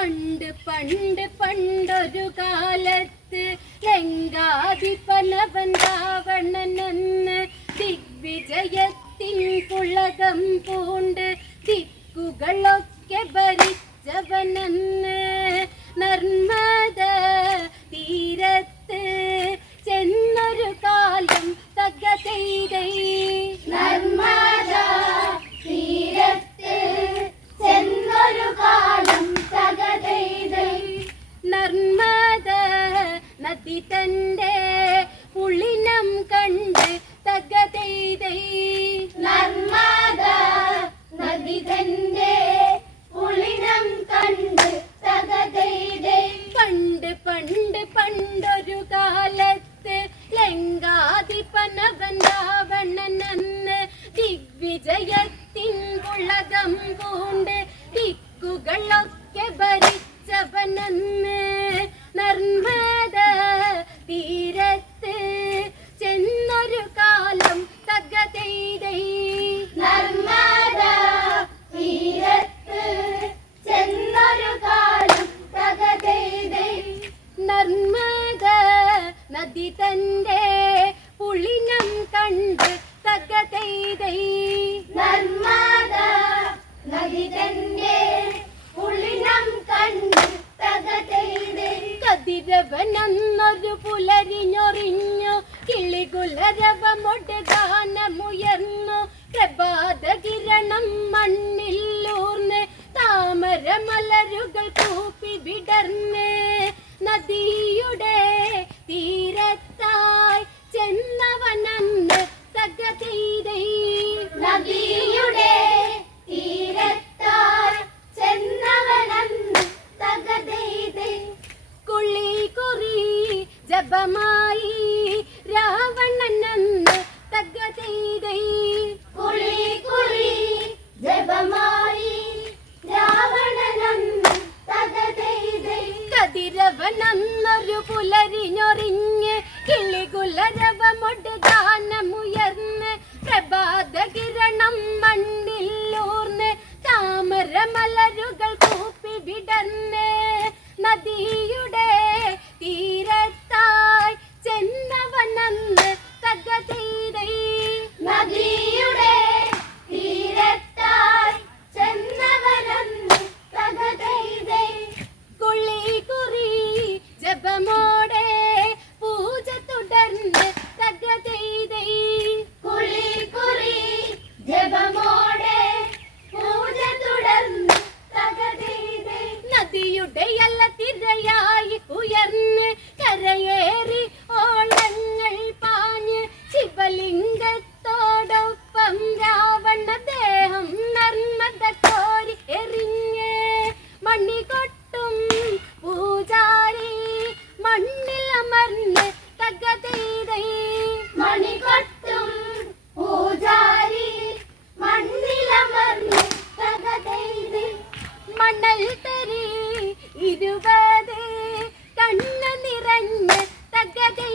പണ്ട് പണ്ട് പണ്ടൊരു കാലത്ത് ലങ്കാധിപനവൻ രാവണനെന്ന് ദിഗ്വിജയത്തിൻ പുളകം പൂണ്ട് ദിക്കുകളൊക്കെ ഭരിച്ചവനെന്ന് നദി തന്റെ പുളിനം കണ്ട് തകതെയ്തൈ നർമ്മദ നദി തന്റെ നർമ്മദ. നദി തന്റെ ഉള്ളിനം കണ്ട് കതിരവ കതിരവനെന്നൊരു പുലരിഞ്ഞൊറിഞ്ഞു. കിളികുലരവമൊട് ഗാനമുയർന്നു പ്രഭാത കിരണം മണ്ണില്ലൂർന്ന് താമരമലരുകൾ കൂപ്പി വിടർന്ന്. നദിയുടെ തീരത്തായി ചെന്നവനന്ന് ജപമായി രാവണനെന്ന് തകതീതൈ കുളി കുളി ജപമായി രാവണനന്ന് തകതൈതൈ കതിരവനന്നൊരു പുലരിഞ്ഞൊറിഞ്ഞ് കിളികുലരവമൊട് கரையுடைய தீர்தையாய் உயர்ந்து கரையேறி ഇരുപത് കണ്ണു നിറഞ്ഞ തകതൈ